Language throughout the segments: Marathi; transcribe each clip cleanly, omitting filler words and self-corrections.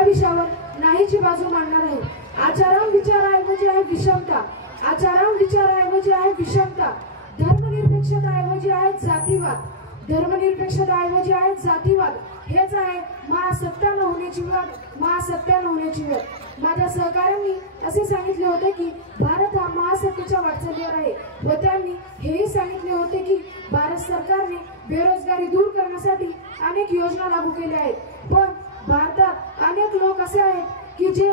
या विषयावर नाहीची बाजू मांडणार आहे। आचाराम विचाराऐवजी आहे विषमता, आचाराम विचाराऐवजी आहे विषमता, धर्मनिरपेक्षताऐवजी आहे जातीवाद, धर्मनिरपेक्षताऐवजी आहे जातीवाद। हेच आहे महासत्ता न होण्याची वेळ, महासत्ता न होण्याची वेळ। माझ्या सहकाऱ्यांनी असे सांगितले होते की भारत हा महासत्तेच्या वाटचालीवर आहे व त्यांनी हेही सांगितले होते की भारत सरकारने बेरोजगारी दूर करण्यासाठी अनेक योजना लागू केल्या आहेत, पण भारतात अनेक लोक असे आहेत की जे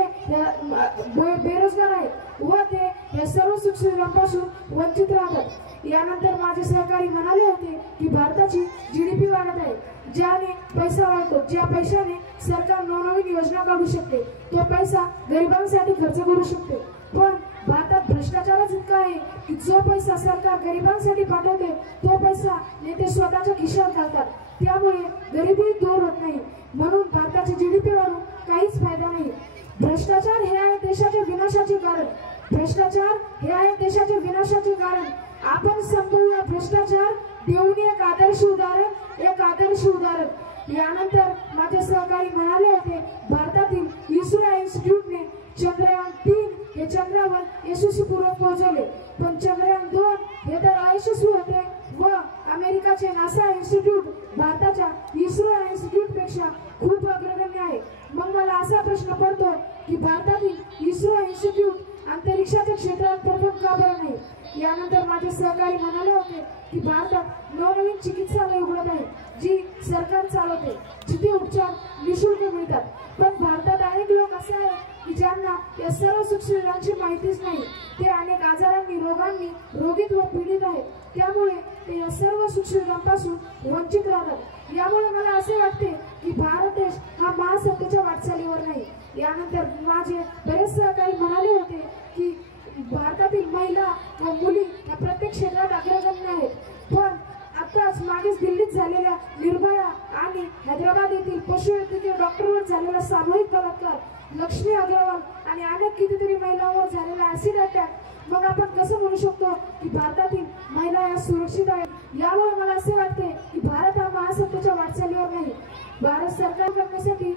बेरोजगार आहेत व ते या सर्व सुखसुविधांपासून वंचित राहतात। यानंतर माझे सहकारी म्हणाले होते की भारताची जीडीपी वाढत आहे, ज्याने पैसा वाढतो, ज्या पैशाने सरकार नवनवीन योजना काढू शकते, तो पैसा गरिबांसाठी खर्च करू शकते। पण भारतात भ्रष्टाचारच इतका आहे की जो पैसा सरकार गरिबांसाठी पाठवते तो पैसा नेते स्वतःच्या खिशात घालतात, त्यामुळे गरिबी दूर होत नाही। म्हणून भारताची जीडीपी वाढून काहीच फायदा नाही। भ्रष्टाचार हे आहे देशाच्या विनाशाचे कारण, भ्रष्टाचार हे आहे देशाच्या विनाशाचे कारण। आपण संपवूया भ्रष्टाचार, देऊन एक आदर्श उदाहरण, एक आदर्श उदाहरण। यानंतर माझे सहकारी म्हणाले होते भारतातील इस्रो इन्स्टिट्यूटने चंद्रयान 3 हे चंद्रावर यशस्वीपूर्वक पोहोचवले, पण चंद्रयान 2 हे तर अयशस्वी होते व अमेरिकाचे नासा इन्स्टिट्यूट भारताच्या इस्रो इन्स्टिट्यूट पेक्षा खूप अग्रगण्य आहे। मग मला असा प्रश्न पडतो की भारतातील इस्रो इन्स्टिट्यूट अंतरिक्षाच्या क्षेत्रात प्रथम का बरं नाही? यानंतर माझे सहकारी म्हणाले होते की भारतात नवनवीन चिकित्सालय उघडत आहे जी सरकार चालवते, जिथे उपचार निशुल्क मिळतात, पण भारतात अनेक लोक असे आहेत की ज्यांना या सर्व सुखसुविधांची माहितीच नाही। ते अनेक आजारांनी, रोगांनी रोगित व पीडित आहेत, त्यामुळे ते या सर्व सुखसुविधांपासून वंचित राहतात। यामुळे मला असे वाटते की भारत देश हा महासत्तेच्या वाटचालीवर नाही। यानंतर माझे बरेच सहकारी म्हणाले होते की भारतातील महिला व मुली या प्रत्येक क्षेत्रात अग्रगण्य आहेत, पण आताच मागेच दिल्लीत झालेल्या निर्भया आणि हैदराबाद येथील पशुवैद्यकीय डॉक्टरवर झालेला सामूहिक बलात्कार, लक्ष्मी अग्रवाल आणि अनेक कितीतरी महिलांवर झालेला ऍसिड अटॅक, मग आपण कसं म्हणू शकतो की भारतातील महिला या सुरक्षित आहेत? यामुळे मला असे वाटते की भारत हा महासत्तेच्या वाटचालीवर नाही। भारत सरकार करण्यासाठी